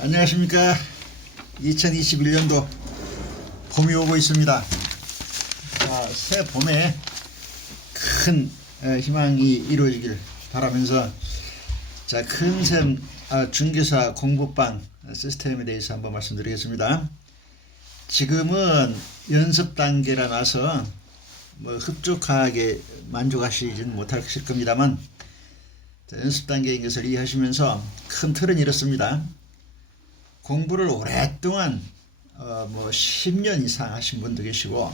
안녕하십니까. 2021년도 봄이 오고 있습니다. 새 봄에 큰 희망이 이루어지길 바라면서 큰샘 중개사 공부방 시스템에 대해서 한번 말씀드리겠습니다. 지금은 연습 단계라 나서 흡족하게 만족하시지는 못하실 겁니다만, 연습 단계인 것을 이해하시면서 큰 틀은 이렇습니다. 공부를 오랫동안 10년 이상 하신 분도 계시고,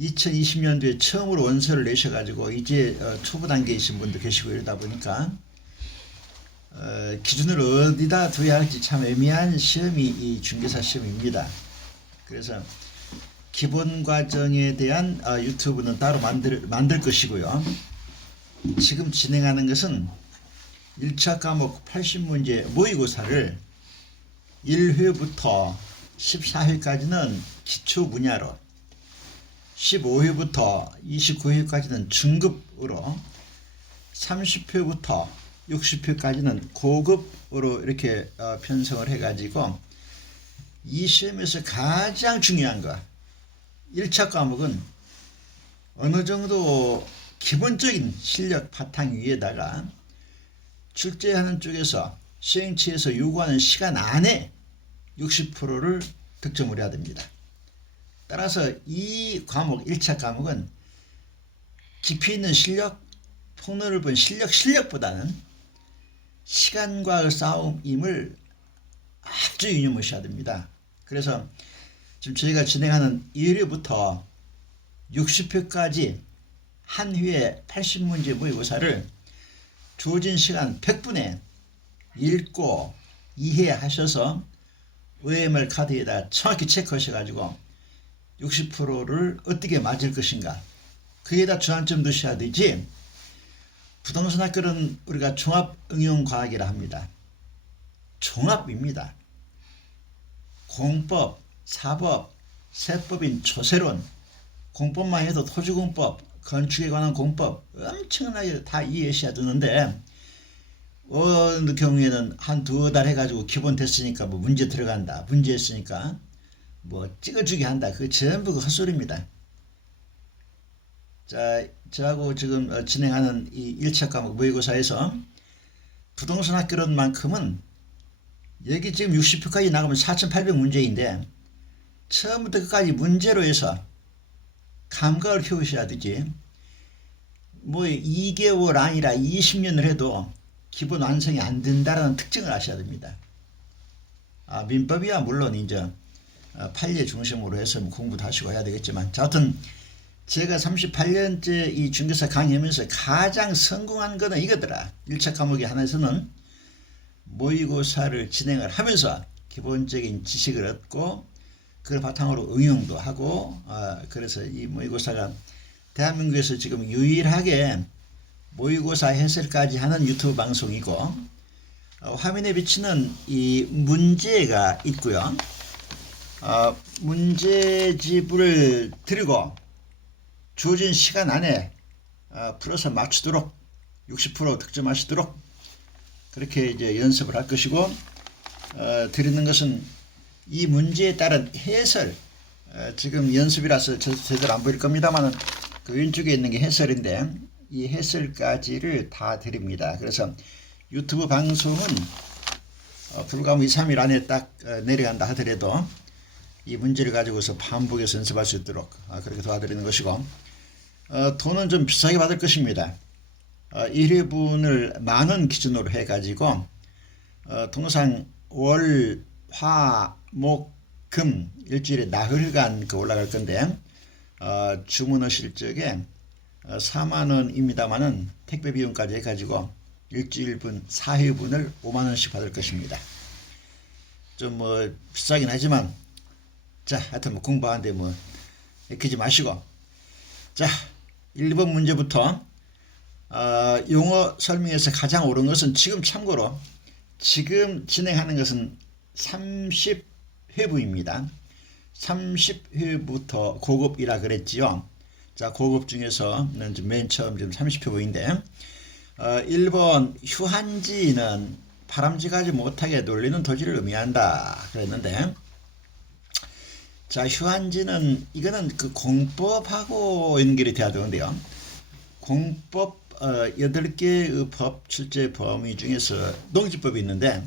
2020년도에 처음으로 원서를 내셔가지고 이제 초보 단계이신 분도 계시고, 이러다 보니까 기준을 어디다 둬야 할지 참 애매한 시험이 이 중개사 시험입니다. 그래서 기본 과정에 대한 유튜브는 따로 만들 것이고요. 지금 진행하는 것은 1차 과목 80문제 모의고사를 1회부터 14회까지는 기초 분야로, 15회부터 29회까지는 중급으로, 30회부터 60회까지는 고급으로 이렇게 편성을 해가지고, 이 시험에서 가장 중요한 거 1차 과목은 어느 정도 기본적인 실력 바탕 위에다가 출제하는 쪽에서 시행치에서 요구하는 시간 안에 60%를 득점을 해야 됩니다. 따라서 이 과목 1차 과목은 깊이 있는 실력, 폭넓은 실력보다는 시간과의 싸움임을 아주 유념하셔야 됩니다. 그래서 지금 저희가 진행하는 1회부터 60회까지 한 회에 80문제 모의고사를 주어진 시간 100분에 읽고 이해하셔서 OMR 카드에다 정확히 체크하셔가지고 60%를 어떻게 맞을 것인가, 그에다 주안점 두셔야 되지. 부동산 학교는 우리가 종합응용과학이라 합니다. 종합입니다. 공법, 사법, 세법인 조세론, 공법만 해도 토지공법, 건축에 관한 공법 엄청나게 다 이해하셔야 되는데, 어느 경우에는 한 두어 달 해가지고 기본 됐으니까 문제 들어간다, 문제 했으니까 찍어주게 한다, 그거 전부 헛소리입니다. 저하고 지금 진행하는 이 1차 과목 모의고사에서 부동산 학교론만큼은 여기 지금 60표까지 나가면 4,800문제인데 처음부터 끝까지 문제로 해서 감각을 키우셔야 되지. 2개월 아니라 20년을 해도 기본 완성이 안 된다는 특징을 아셔야 됩니다. 민법이야 물론 이제 판례 중심으로 해서 공부도 하시고 해야 되겠지만, 하여튼 제가 38년째 이 중개사 강의하면서 가장 성공한 거는 이거더라. 1차 과목의 하나에서는 모의고사를 진행을 하면서 기본적인 지식을 얻고 그걸 바탕으로 응용도 하고, 그래서 이 모의고사가 대한민국에서 지금 유일하게 모의고사 해설까지 하는 유튜브 방송이고, 화면에 비치는 이 문제가 있고요. 문제집을 드리고 주어진 시간 안에 풀어서 맞추도록 60% 득점하시도록 그렇게 이제 연습을 할 것이고, 드리는 것은 이 문제에 따른 해설, 지금 연습이라서 제대로 안 보일 겁니다만 그 왼쪽에 있는 게 해설인데 이 해설까지를 다 드립니다. 그래서 유튜브 방송은 불과 2, 3일 안에 딱 내려간다 하더라도 이 문제를 가지고서 반복해서 연습할 수 있도록 그렇게 도와드리는 것이고, 돈은 좀 비싸게 받을 것입니다. 1회분을 10,000원 기준으로 해가지고 통상 월, 화, 목, 금 일주일에 나흘간 올라갈 건데, 주문하실 적에 40,000원입니다만은 택배 비용까지 해가지고 일주일분 4회분을 50,000원씩 받을 것입니다. 좀 비싸긴 하지만 하여튼 공부하는데 애끼지 마시고, 1번 문제부터 용어 설명에서 가장 옳은 것은, 지금 참고로 지금 진행하는 것은 30회부입니다. 30회부터 고급이라 그랬지요. 고급 중에서는 맨 처음 지금 30회부인데 1번 휴한지는 바람직하지 못하게 놀리는 토지를 의미한다 그랬는데, 자, 휴한지는 이거는 그 공법하고 연결이 돼야 되는데요. 공법 8개의 법 출제 범위 중에서 농지법이 있는데,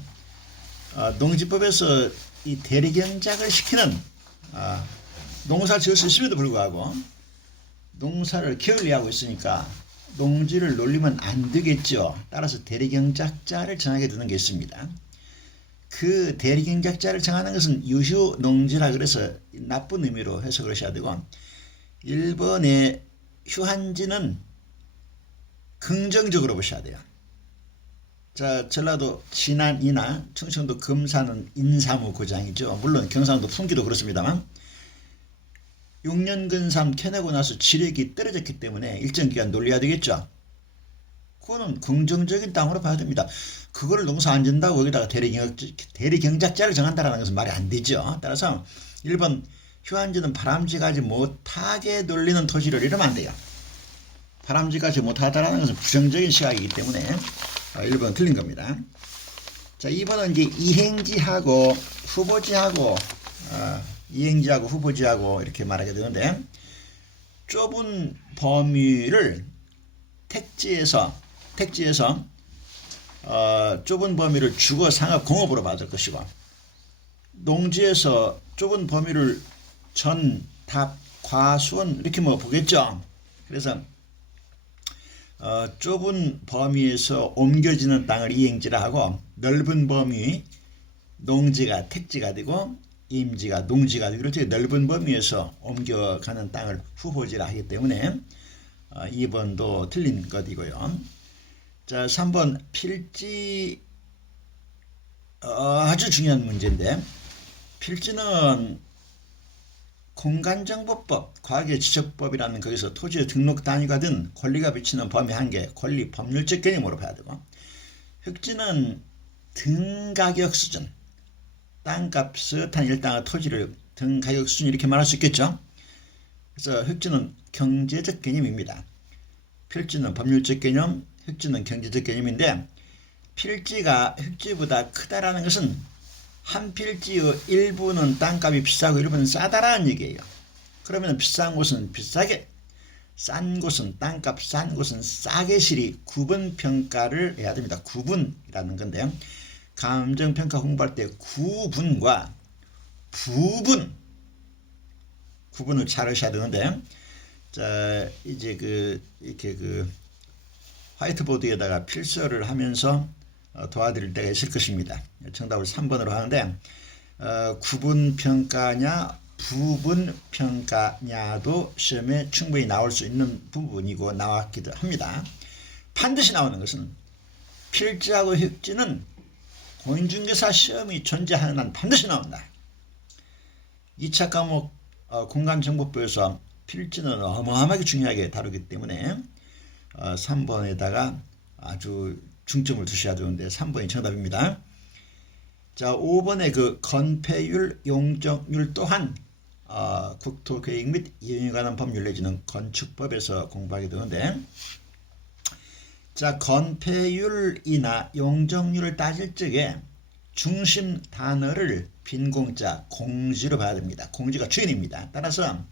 농지법에서 이 대리경작을 시키는 농사 지을 수 있음에도 불구하고 농사를 게을리하고 있으니까 농지를 놀리면 안 되겠죠. 따라서 대리경작자를 정하게 되는 게 있습니다. 그 대리경작자를 정하는 것은 유휴농지라 그래서 나쁜 의미로 해석을 하셔야 되고, 1번의 휴한지는 긍정적으로 보셔야 돼요. 자, 전라도 진안이나 충청도 금산은 인사무 고장이죠. 물론 경상도 풍기도 그렇습니다만 6년 근삼 캐내고 나서 지력이 떨어졌기 때문에 일정 기간 놀려야 되겠죠. 그거는 긍정적인 땅으로 봐야 됩니다. 그거를 농사 안 짓는다고 거기다가 대리경작자를 정한다는 것은 말이 안 되죠. 따라서 1번 휴한지는 바람직하지 못하게 놀리는 토지를 이러면 안 돼요. 바람직하지 못하다라는 것은 부정적인 시각이기 때문에 1번 틀린 겁니다. 자, 2번은 이제 이행지하고 후보지하고 이행지하고 후보지하고 이렇게 말하게 되는데, 좁은 범위를 택지에서 좁은 범위를 주거 상업 공업으로 받을 것이고, 농지에서 좁은 범위를 전, 답, 과수원 이렇게 뭐 보겠죠. 그래서 좁은 범위에서 옮겨지는 땅을 이행지라 하고, 넓은 범위 농지가 택지가 되고 임지가 농지가 되고, 이렇게 넓은 범위에서 옮겨가는 땅을 후보지라 하기 때문에 2번도 틀린 것이고요. 자, 3번 필지 아주 중요한 문제인데, 필지는 공간정보법, 과학의 지적법이라는 거기서 토지의 등록 단위가 든 권리가 비치는 범위 한계, 권리 법률적 개념으로 봐야 되고, 획지는 등가격 수준, 땅값을 한 일당의 토지를 등가격 수준 이렇게 말할 수 있겠죠. 그래서 획지는 경제적 개념입니다. 필지는 법률적 개념, 획지는 경제적 개념인데, 필지가 획지보다 크다라는 것은 한 필지의 일부는 땅값이 비싸고 일부는 싸다라는 얘기예요. 그러면 비싼 곳은 비싸게, 싼 곳은 땅값 싼 곳은 싸게 실이 구분평가를 해야 됩니다. 구분이라는 건데요. 감정평가 공부할 때 구분과 부분, 구분을 잘 하셔야 되는데, 자, 이제 이렇게 화이트보드에다가 필서를 하면서 도와드릴 때가 있을 것입니다. 정답을 3번으로 하는데, 구분평가냐 부분평가냐도 시험에 충분히 나올 수 있는 부분이고 나왔기도 합니다. 반드시 나오는 것은 필지하고 획지는 공인중개사 시험이 존재하는 한 반드시 나온다. 2차 과목 공간정보법에서 필지는 어마어마하게 중요하게 다루기 때문에 3번에다가 아주 중점을 두셔야 되는데 3번이 정답입니다. 자, 5번의 그 건폐율, 용적률 또한 국토계획 및 이용에 관한 법률 내지는 건축법에서 공부하게 되는데, 자, 건폐율이나 용적률을 따질 적에 중심 단어를 빈 공자, 공지로 봐야 됩니다. 공지가 주인입니다. 따라서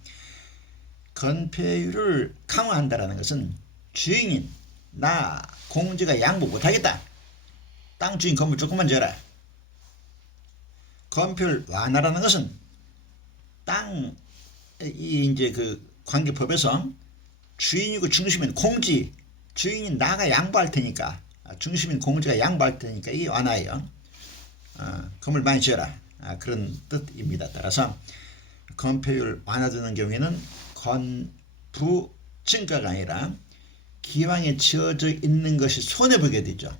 건폐율을 강화한다는 것은 주인인 나 공지가 양보 못하겠다. 땅 주인 건물 조금만 지어라. 건폐율 완화라는 것은 땅 이제 관계법에서 주인이고 중심인 공지, 주인인 나가 양보할 테니까, 중심인 공지가 양보할 테니까 이게 완화예요. 건물 많이 지어라. 그런 뜻입니다. 따라서 건폐율 완화되는 경우에는 건부 증가가 아니라 기왕에 지어져 있는 것이 손해보게 되죠.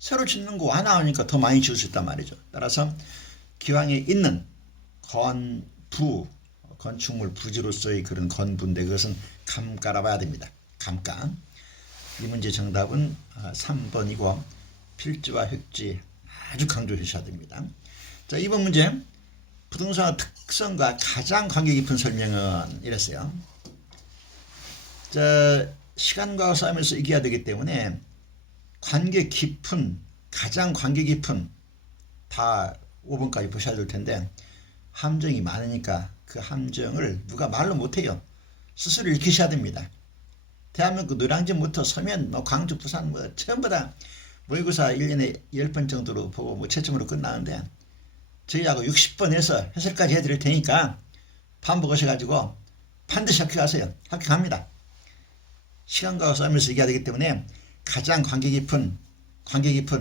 새로 짓는 거 완화하니까 더 많이 지을 수 있단 말이죠. 따라서 기왕에 있는 건부, 건축물 부지로서의 그런 건부인데 그것은 감가라 봐야 됩니다. 감가. 이 문제 정답은 3번이고 필지와 획지 아주 강조하셔야 됩니다. 자, 이번 문제 부동산의 특성과 가장 관계 깊은 설명은 이랬어요. 자, 시간과 싸움에서 이겨야 되기 때문에 관계 깊은, 가장 관계 깊은, 다 5번까지 보셔야 될 텐데 함정이 많으니까 그 함정을 누가 말로 못해요. 스스로 읽히셔야 됩니다. 대한민국 노량진부터 서면, 광주, 부산 전부 다 모의고사 1년에 10번 정도로 보고 채점으로 끝나는데 저희하고 60번 해서 해설까지 해드릴 테니까 반복하셔가지고 반드시 합격하세요. 합격합니다. 시간과 싸움에서 이겨야 되기 때문에 가장 관계 깊은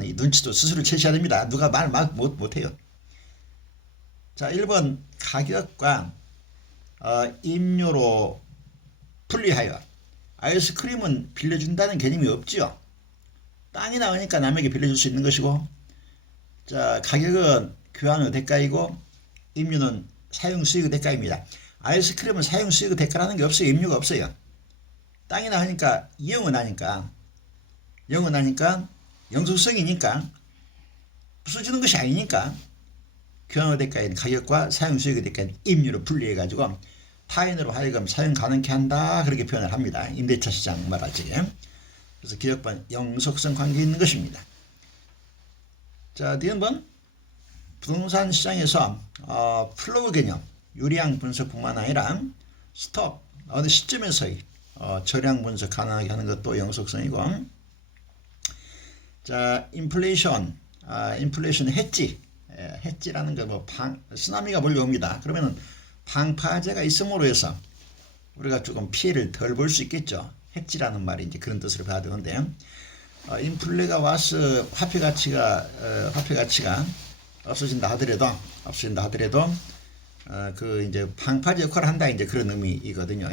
이 눈치도 스스로 채셔야 됩니다. 누가 말 못해요. 자, 1번 가격과 임료로 분리하여. 아이스크림은 빌려준다는 개념이 없지요. 땅이 나오니까 남에게 빌려줄 수 있는 것이고, 자, 가격은 교환의 대가이고 임료는 사용 수익의 대가입니다. 아이스크림은 사용 수익의 대가라는 게 없어요. 임료가 없어요. 땅이 나오니까 영원하니까 영속성이니까 부서지는 것이 아니니까 교환의 대가인 가격과 사용 수익의 대가인 임료로 분리해 가지고 타인으로 하여금 사용 가능케 한다, 그렇게 표현을 합니다. 임대차 시장 말하지. 그래서 기업반 영속성 관계 있는 것입니다. 자, 다음은 부동산 시장에서 플로우 개념, 유리양 분석뿐만 아니라 스톱, 어느 시점에서의 저량 분석 가능하게 하는 것도 영속성이고, 자, 인플레이션 해지라는 거 쓰나미가 몰려옵니다. 그러면은 방파제가 있음으로 해서 우리가 조금 피해를 덜 볼 수 있겠죠. 해지라는 말이 이제 그런 뜻으로 봐야 되는데, 인플레가 와서 화폐 가치가 없어진다 하더라도 그 이제 방파제 역할을 한다, 이제 그런 의미이거든요.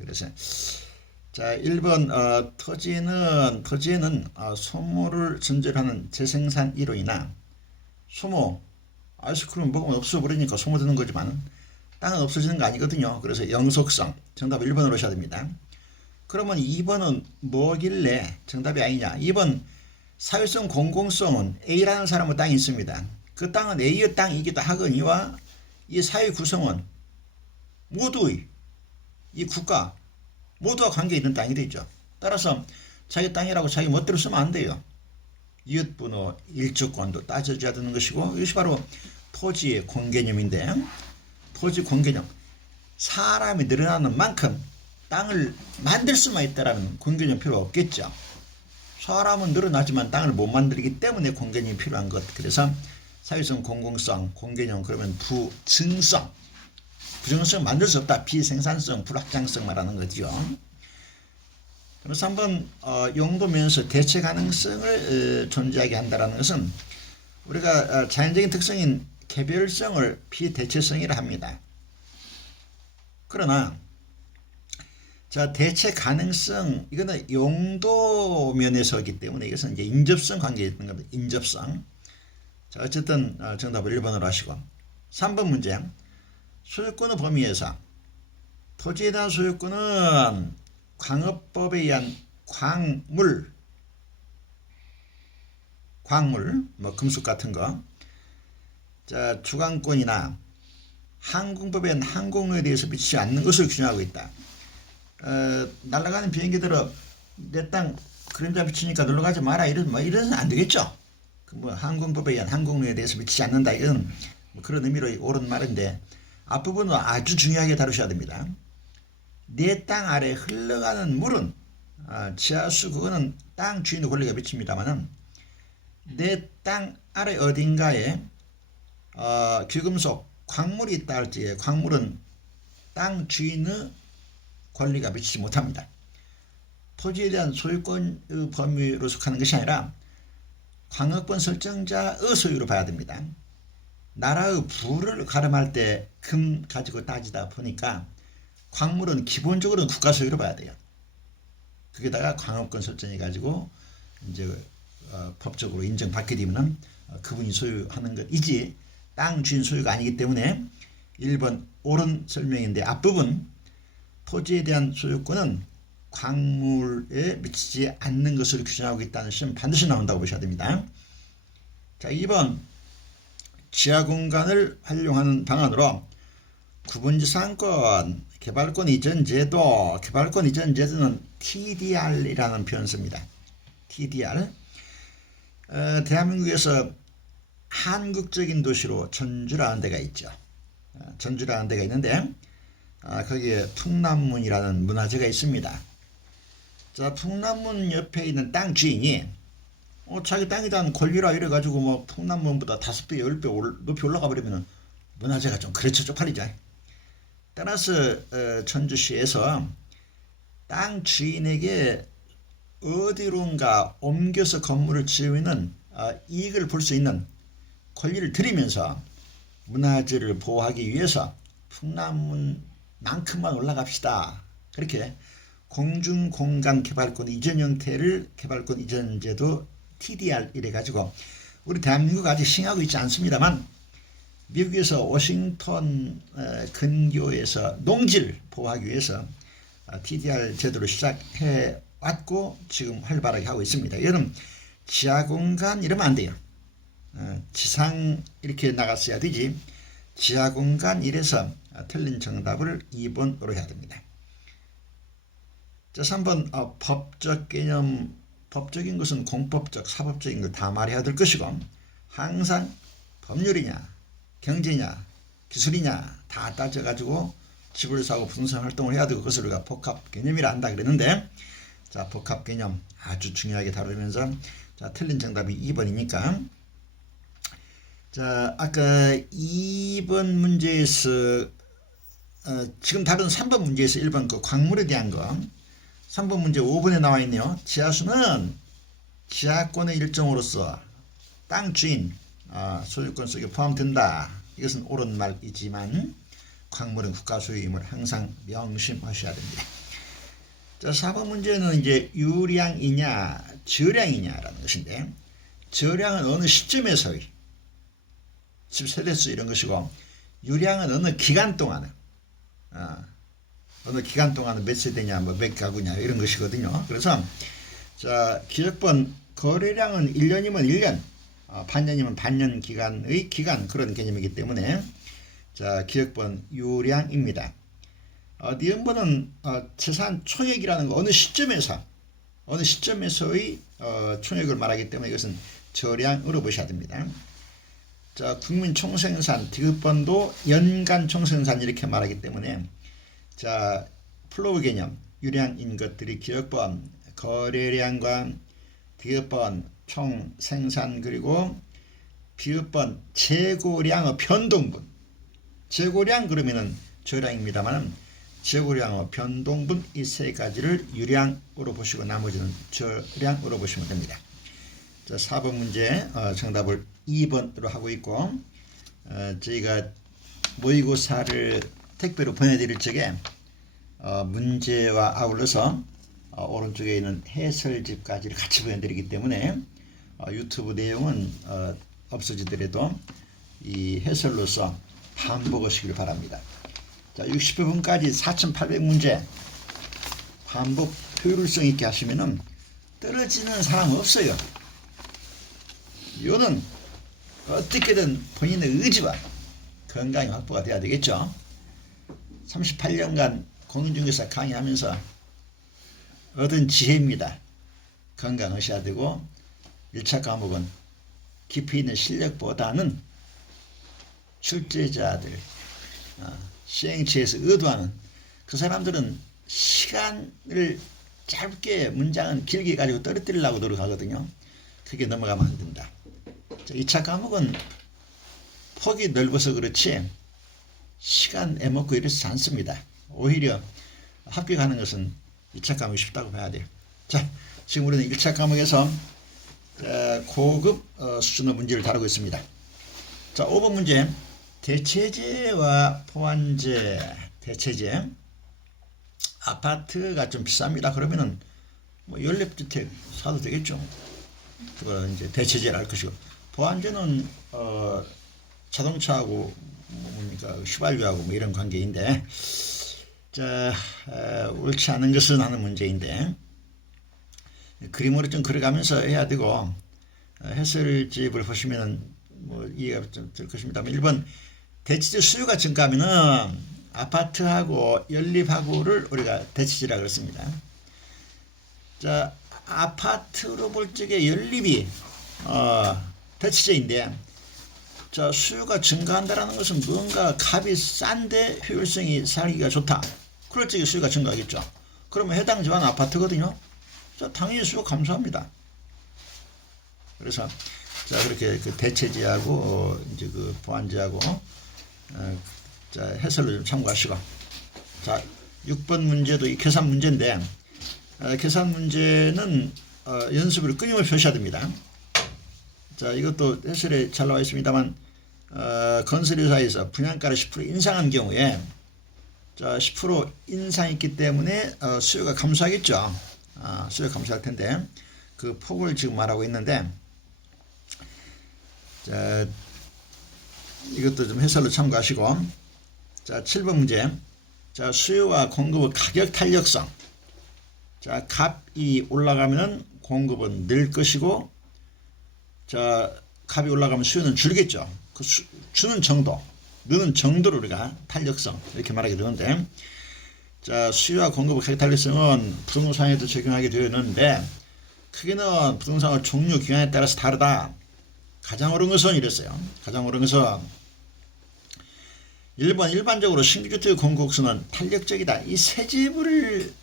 그래서 자, 1번 토지는 소모를 전제하는 재생산 이론이나 소모, 아이스크림 먹으면 없어버리니까 소모되는 거지만 땅은 없어지는 거 아니거든요. 그래서 영속성, 정답 1번으로 하셔야 됩니다. 그러면 2번은 뭐길래 정답이 아니냐. 2번 사회성 공공성은 A라는 사람의 땅이 있습니다. 그 땅은 A의 땅이기도 하거니와 이 사회 구성은 모두의 이 국가 모두와 관계 있는 땅이 되죠. 따라서 자기 땅이라고 자기 멋대로 쓰면 안 돼요. 이웃번호, 일조권도 따져줘야 되는 것이고, 이것이 바로 토지의 공개념인데, 토지 공개념, 사람이 늘어나는 만큼 땅을 만들 수만 있다라는 공개념 필요 없겠죠. 사람은 늘어나지만 땅을 못 만들기 때문에 공개념이 필요한 것. 그래서 사회성, 공공성, 공개념, 그러면 부증성, 부정성 만들 수 없다. 비생산성, 불확장성 말하는 거죠. 그래서 한번 용도면서 대체 가능성을 존재하게 한다는 것은 우리가 자연적인 특성인 개별성을 비대체성이라 합니다. 그러나 자, 대체 가능성, 이거는 용도 면에서이기 때문에 이것은 이제 인접성 관계에 있는 겁니다. 인접성. 자, 어쨌든 정답을 1번으로 하시고, 3번 문제. 소유권의 범위에서 토지에 대한 소유권은 광업법에 의한 광물, 금속 같은 거, 자, 주관권이나 항공법에 의한 항공로에 대해서 미치지 않는 것을 규정하고 있다. 날아가는 비행기들은 내 땅 그림자 비치니까 놀러 가지 마라, 이러면 안 되겠죠. 항공법에 의한 항공로에 대해서 미치지 않는다, 이건 그런 의미로 옳은 말인데, 앞부분은 아주 중요하게 다루셔야 됩니다. 내 땅 아래 흘러가는 물은 지하수, 그거는 땅 주인의 권리가 미칩니다만은 내 땅 아래 어딘가에 귀금속, 광물이 있다 할지에 광물은 땅 주인의 권리가 미치지 못합니다. 토지에 대한 소유권 범위로 속하는 것이 아니라 광역권 설정자의 소유로 봐야 됩니다. 나라의 부를 가름할 때 금 가지고 따지다 보니까 광물은 기본적으로는 국가 소유로 봐야 돼요. 거기다가 광역권 설정해 가지고 이제 법적으로 인정받게 되면은 그분이 소유하는 것이지 땅 주인 소유가 아니기 때문에 1번 옳은 설명인데, 앞부분 토지에 대한 소유권은 광물에 미치지 않는 것을 규정하고 있다는 시험 반드시 나온다고 보셔야 됩니다. 자, 2번 지하 공간을 활용하는 방안으로 구분지상권, 개발권 이전 제도, 개발권 이전 제도는 TDR이라는 표현 씁니다. TDR. 대한민국에서 한국적인 도시로 전주라는 데가 있죠. 전주라는 데가 있는데 거기에 풍남문이라는 문화재가 있습니다. 자, 풍남문 옆에 있는 땅 주인이 자기 땅이다 권리라 이래가지고 뭐 풍남문보다 5배, 10배 높이 올라가 버리면 문화재가 좀 그렇죠 쪽팔리죠. 따라서 전주시에서 땅 주인에게 어디론가 옮겨서 건물을 지으면 이익을 볼 수 있는 권리를 드리면서 문화재를 보호하기 위해서 풍남문만큼만 올라갑시다. 그렇게 공중공간개발권 이전 형태를 개발권 이전제도 TDR 이래가지고 우리 대한민국 아직 시행하고 있지 않습니다만 미국에서 워싱턴 근교에서 농지를 보호하기 위해서 TDR 제도를 시작해 왔고 지금 활발하게 하고 있습니다. 이거는 지하공간 이러면 안 돼요. 지상 이렇게 나갔어야 되지. 지하공간 이래서 틀린 정답을 2번으로 해야 됩니다. 자, 3번 법적 개념, 법적인 것은 공법적, 사법적인 걸 다 말해야 될 것이고 항상 법률이냐, 경제냐, 기술이냐 다 따져가지고 집을 사고 부동산 활동을 해야 되고 그것을 우리가 복합 개념이라 한다 그랬는데 자, 복합 개념 아주 중요하게 다루면서 자, 틀린 정답이 2번이니까 자, 아까 2번 문제에서 지금 다른 3번 문제에서 1번 그 광물에 대한 거 3번 문제 5번에 나와 있네요. 지하수는 지하권의 일종으로서 땅 주인 소유권 속에 포함된다. 이것은 옳은 말이지만 광물은 국가 소유임을 항상 명심하셔야 됩니다. 자, 4번 문제는 이제 유량이냐 저량이냐라는 것인데 저량은 어느 시점에서의 집 세대수 이런 것이고 유량은 어느 기간 동안에 어느 기간 동안은 몇 세대냐 뭐 몇 가구냐 이런 것이거든요. 그래서 자, 기억번 거래량은 1년이면 1년 반년이면 반년 기간의 기간 그런 개념이기 때문에 자, 기억번 유량입니다. 니은번은 재산 총액이라는 거 어느 시점에서의 총액을 말하기 때문에 이것은 저량으로 보셔야 됩니다. 자, 국민 총생산 디귿번도 연간 총생산 이렇게 말하기 때문에 자, 플로우 개념 유량인 것들이 기억번 거래량과 디귿번 총생산 그리고 비읍번 재고량의 변동분 재고량 그러면은 저량입니다만 재고량의 변동분 이 세 가지를 유량으로 보시고 나머지는 저량으로 보시면 됩니다. 자, 4번 문제 정답을 2번으로 하고 있고 저희가 모의고사를 택배로 보내드릴 적에 문제와 아울러서 오른쪽에 있는 해설집까지 같이 보내드리기 때문에 유튜브 내용은 없어지더라도 이 해설로서 반복하시길 바랍니다. 자, 60분까지 4,800문제 반복 효율성 있게 하시면은 떨어지는 사람 없어요. 이거는 어떻게든 본인의 의지와 건강이 확보가 돼야 되겠죠. 38년간 공인중개사 강의하면서 얻은 지혜입니다. 건강하셔야 되고 1차 과목은 깊이 있는 실력보다는 출제자들 시행체에서 의도하는 그 사람들은 시간을 짧게 문장은 길게 가지고 떨어뜨리려고 노력하거든요. 그게 넘어가면 안 된다. 자, 2차 과목은 폭이 넓어서 그렇지 시간 애먹고 이러지 않습니다. 오히려 합격하는 것은 2차 과목이 쉽다고 봐야 돼요. 자, 지금 우리는 1차 과목에서 고급 수준의 문제를 다루고 있습니다. 자, 5번 문제 대체제와 포환제 대체제 아파트가 좀 비쌉니다. 그러면은 뭐 연립주택 사도 되겠죠. 그거 이제 대체제를 할 것이고 포환제는 자동차하고 뭡니까 휘발유하고 뭐 이런 관계인데 자 옳지 않은 것은 하는 문제인데 그림으로 좀 그려가면서 해야 되고 해설집을 보시면은 뭐 이해가 좀 될 것입니다. 1번 대체제 수요가 증가하면은 아파트하고 연립하고를 우리가 대체제라고 그랬습니다. 자, 아파트로 볼 적에 연립이 대체제인데, 자, 수요가 증가한다라는 것은 뭔가 값이 싼데 효율성이 살기가 좋다. 그럴 적에 수요가 증가하겠죠. 그러면 해당 지역은 아파트거든요. 자, 당연히 수요 감소합니다. 그래서 자, 그렇게 그 대체제하고 이제 그 보완제하고 자, 해설을 좀 참고하시고, 자, 6번 문제도 이 계산 문제인데, 계산 문제는 연습으로 끊임없이 하셔야 됩니다. 자, 이것도 해설에 잘 나와 있습니다만, 건설회사에서 분양가를 10% 인상한 경우에, 자, 10% 인상했기 때문에 수요가 감소하겠죠. 수요가 감소할 텐데, 그 폭을 지금 말하고 있는데, 자, 이것도 좀 해설로 참고하시고, 자, 7번 문제. 자, 수요와 공급의 가격 탄력성. 자, 값이 올라가면 공급은 늘 것이고, 자, 값이 올라가면 수요는 줄겠죠. 그 주는 정도, 느는 정도로 우리가 탄력성 이렇게 말하게 되는데, 자, 수요와 공급의 가격 탄력성은 부동산에도 적용하게 되어 있는데, 크게는 부동산의 종류 기간에 따라서 다르다. 가장 옳은 것은 이랬어요. 가장 옳은 것은 1번 일반적으로 신규주택 공급수는 탄력적이다. 이 새 집을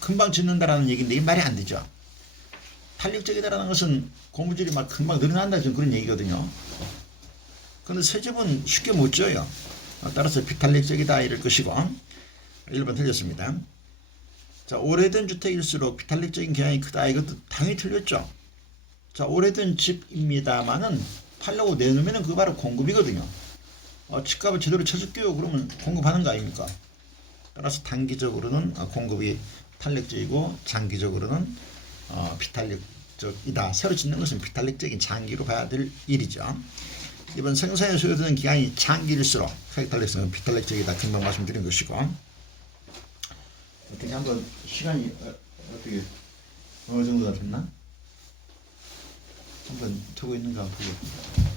금방 짓는다라는 얘기인데 이게 말이 안 되죠. 탄력적이다라는 것은 고무줄이 막 금방 늘어난다 좀 그런 얘기거든요. 그런데 새 집은 쉽게 못 져요. 따라서 비탄력적이다 이럴 것이고, 1번 틀렸습니다. 자, 오래된 주택일수록 비탄력적인 경향이 크다. 이것도 당연히 틀렸죠. 자, 오래된 집입니다만은 팔려고 내놓으면 그거 바로 공급이거든요. 집값을 제대로 쳐줄게요. 그러면 공급하는 거 아닙니까? 따라서 단기적으로는 공급이 탄력적이고 장기적으로는 비탄력적이다. 새로 짓는 것은 비탄력적인 장기로 봐야 될 일이죠. 이번 생산에 소요되는 기간이 장기일수록 가격 탄력성은 비탄력적이다. 금방 말씀드린 것이고, 어떻게 한번 시간이 어떻게 어느 정도가 됐나? 한번 두고 있는가 보고.